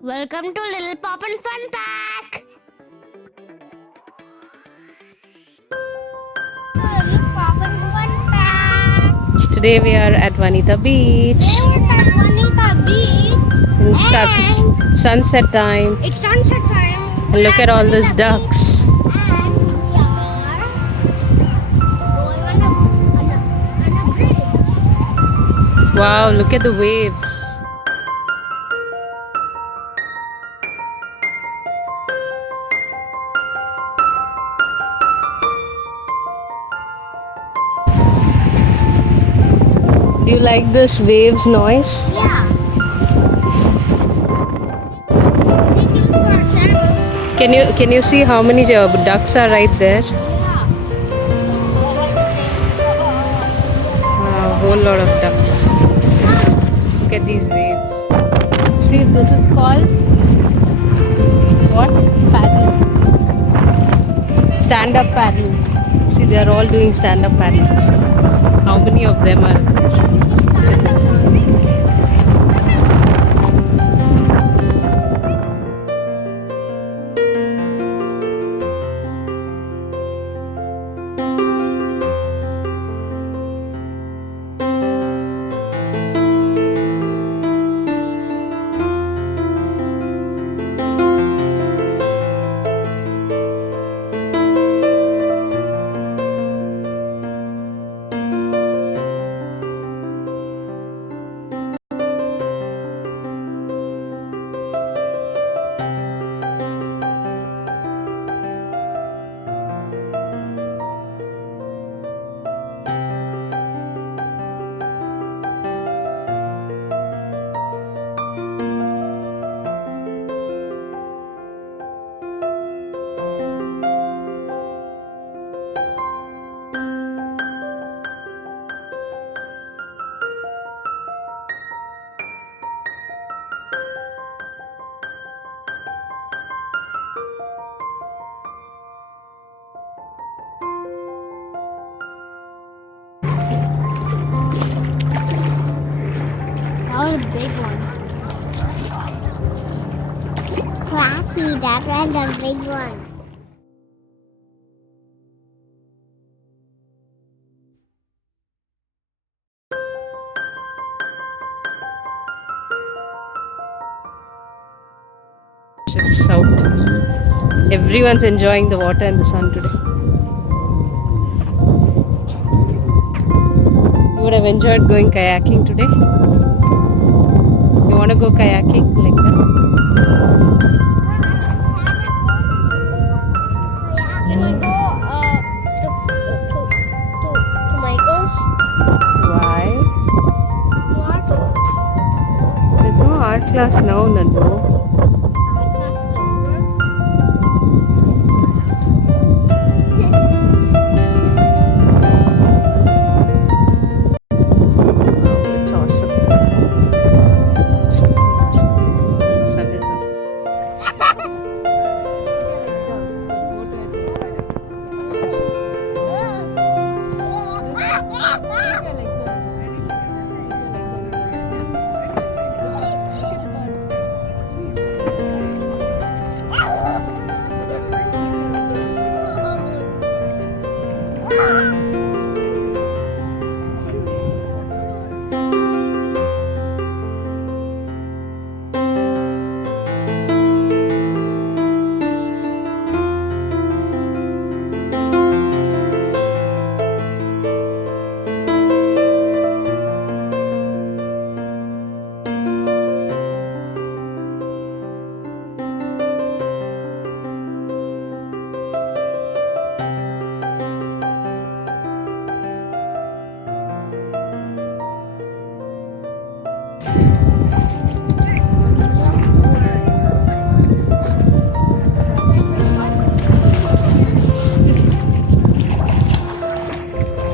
Welcome to Little Pop and Fun Pack. Little Pop and Fun Pack. Today we are at Juanita Beach. We're at Juanita Beach. In And sunset time. it's sunset time. And look at all these ducks. And we are going on a bridge. Wow, look at the waves. Do you like this waves noise? Yeah. Can you see how many ducks are right there? Wow, a whole lot of ducks. Look at these waves. See, this is called what? Paddle. Stand-up paddle. See, they are all doing stand-up paddles. How many of them are there? That was a big one. Classy, that was a big one. Ships out. Everyone's enjoying the water and the sun today. You would have enjoyed going kayaking today? You want to go kayaking like that? Can we go to Michael's? Why? To our class. There's no art class now, Nandu. It's awesome. Sun is up.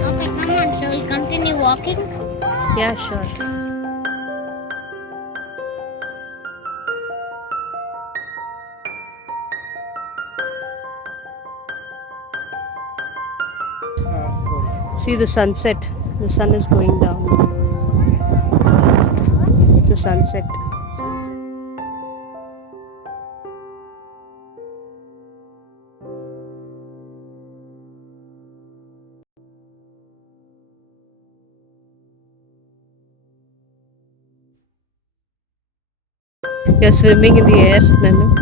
Okay, come on. Shall we continue walking? Yeah, sure. See the sunset. The sun is going down. It's a sunset. You're swimming in the air, Nanu.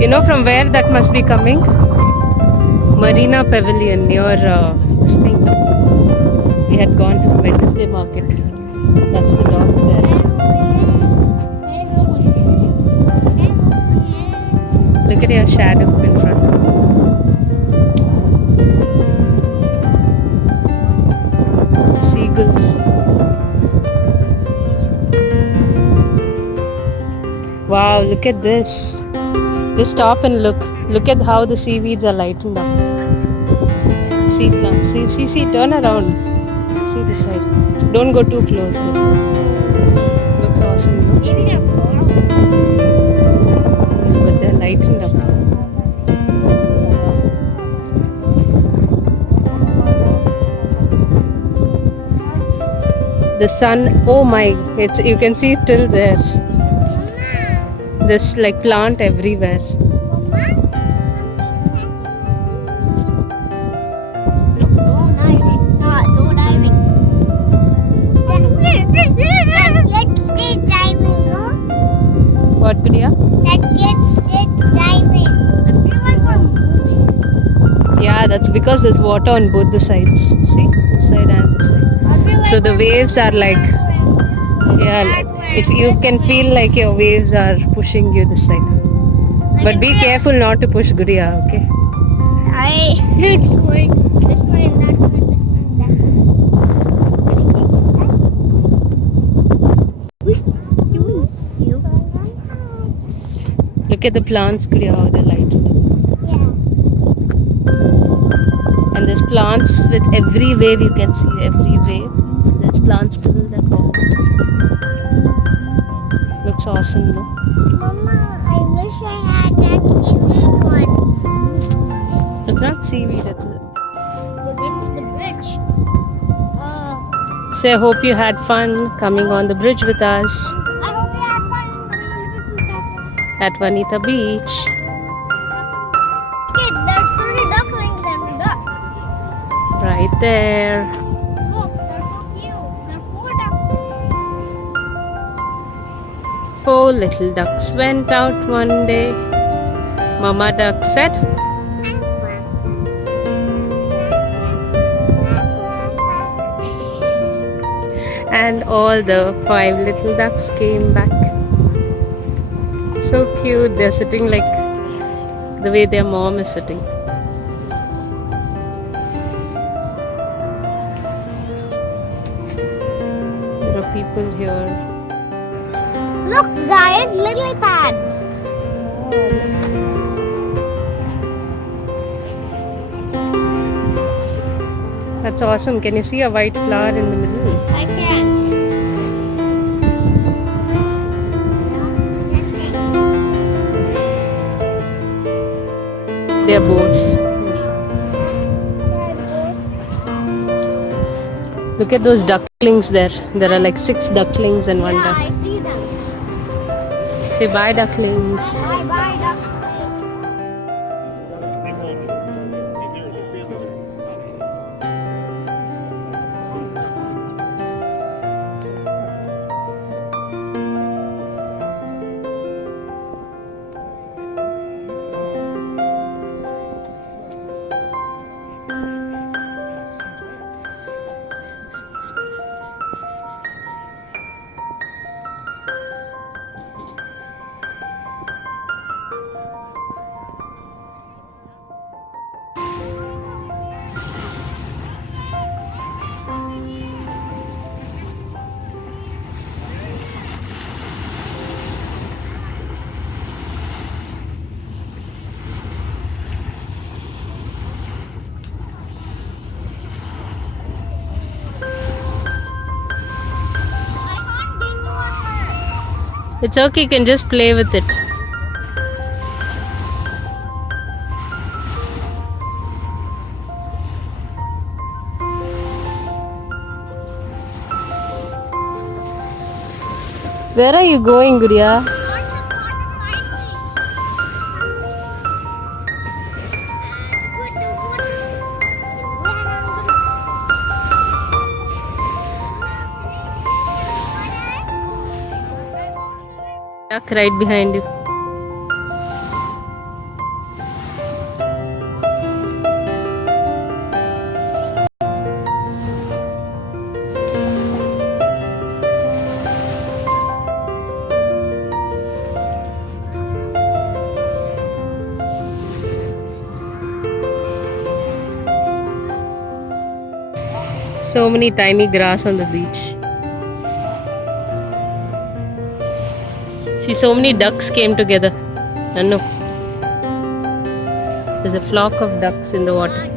You know from where that must be coming? Marina Pavilion near this thing. We had gone to Wednesday market. That's the dog there. Look at your shadow in front. Seagulls. Wow, look at this. Just stop and look. Look at how the seaweeds are lightened up. See plants. See, turn around. See this side. Don't go too close. Look. Looks awesome, no? But they're lightened up. The sun, oh my, you can see it till there. There's like plant everywhere. What, Priya? Yeah, that's because there's water on both the sides. See? This side and this side. So the waves are like, yeah, if you can feel like your waves are pushing you this side. But be careful not to push Guria, okay? It's going this way and that way and this way and that. Look at the plants, Guria, how they're lighted. And there's plants with every wave, you can see every wave. There's plants still that go. Looks awesome, no? Mama, I wish I had that seaweed one. It's not seaweed, it's But it's the bridge. So I hope you had fun coming on the bridge with us I hope you had fun coming on the bridge with us. at Juanita Beach. Kids, there's 3 ducklings and a duck. Right there. Look, they're so cute. There are 4 ducklings. 4 little ducks went out one day. Mama duck said, and all the 5 little ducks came back. So cute. They're sitting like the way their mom is sitting. There are people here. Look, guys, lily pads. That's awesome. Can you see a white flower in the middle? I can't. They're boats. Look at those ducklings there. There are like 6 ducklings and 1 Yeah, duck. I see them. Say bye, ducklings. Bye bye, ducklings. It's okay, you can just play with it. Where are you going, Gudiya? Duck right behind you. So many tiny grass on the beach. See, so many ducks came together. Nannu. There's a flock of ducks in the water.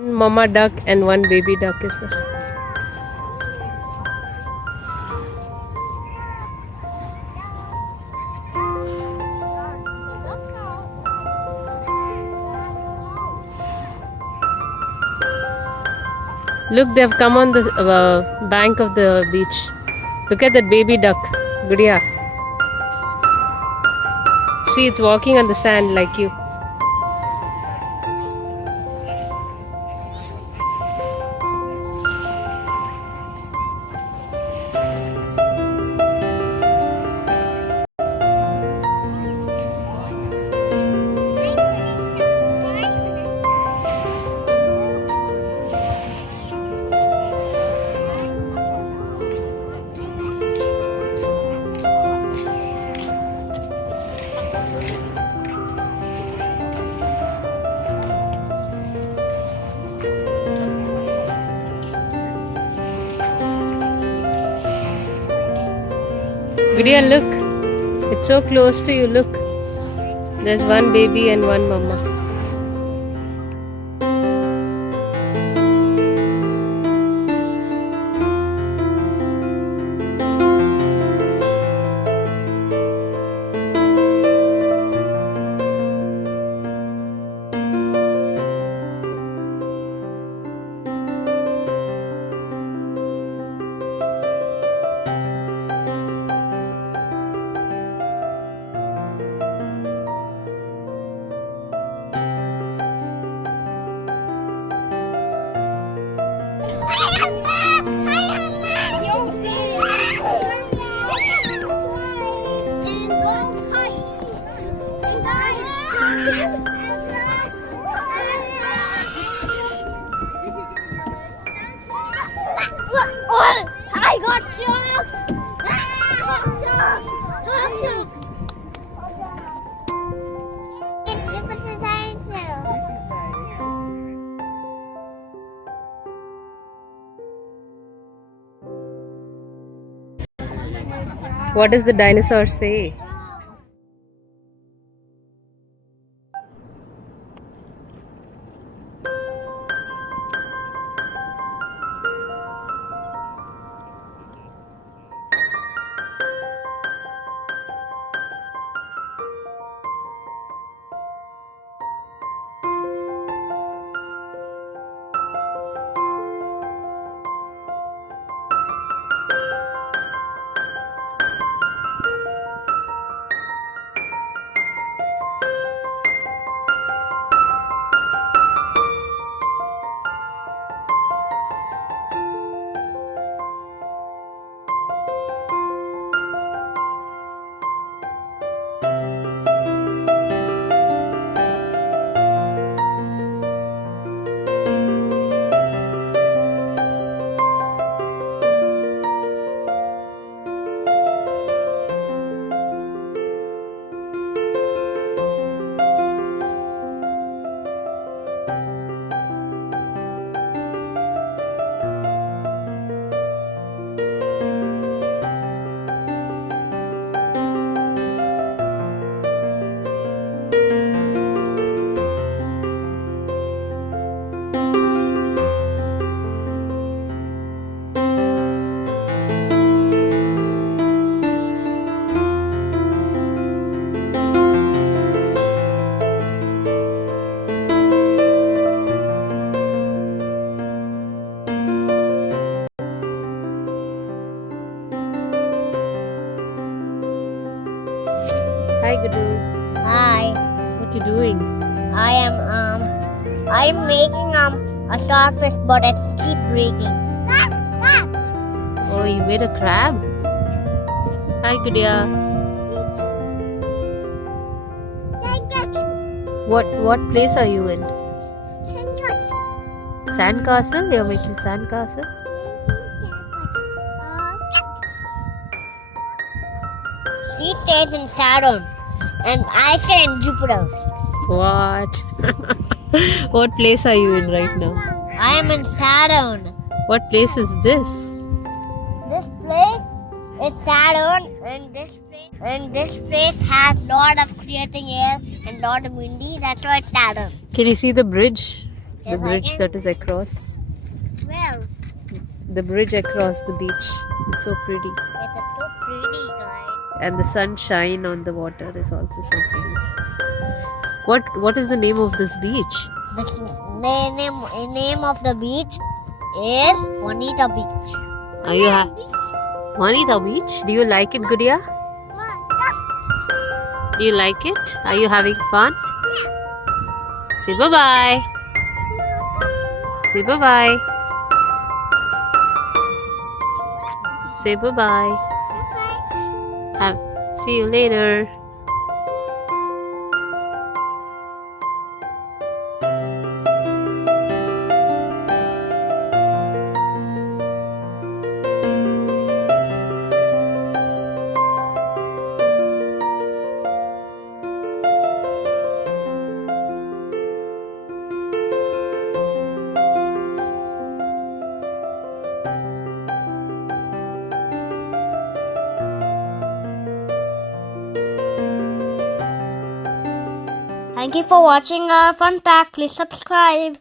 One mama duck and one baby duck is there. Look, they've come on the bank of the beach. Look at that baby duck, Gudiya. See, it's walking on the sand like you. Gudiya, look. It's so close to you, look. There's one baby and one mama. I got shocked! What does the dinosaur say? Gudu. Hi. What you doing? I'm making a starfish, but it's keep breaking. Oh, you made a crab? Hi, Gudia. What place are you in? Sandcastle? You're making sandcastle? She stays in Saturn, and I stay in Jupiter. What? What place are you in right now? I am in Saturn. What place is this? This place is Saturn, and this place has lot of creating air and lot of windy. That's why it's Saturn. Can you see the bridge? The Yes, I bridge can. that is across. Well, The bridge across the beach. It's so pretty. yes, it's so pretty, guys. And the sunshine on the water is also so pretty. What is the name of this beach? The name of the beach is Juanita Beach. Are you Juanita Beach? Do you like it, Gudia? Do you like it? Are you having fun? Say bye-bye. Say bye-bye. Say bye-bye. See you later. Thank you for watching our fun pack. Please subscribe.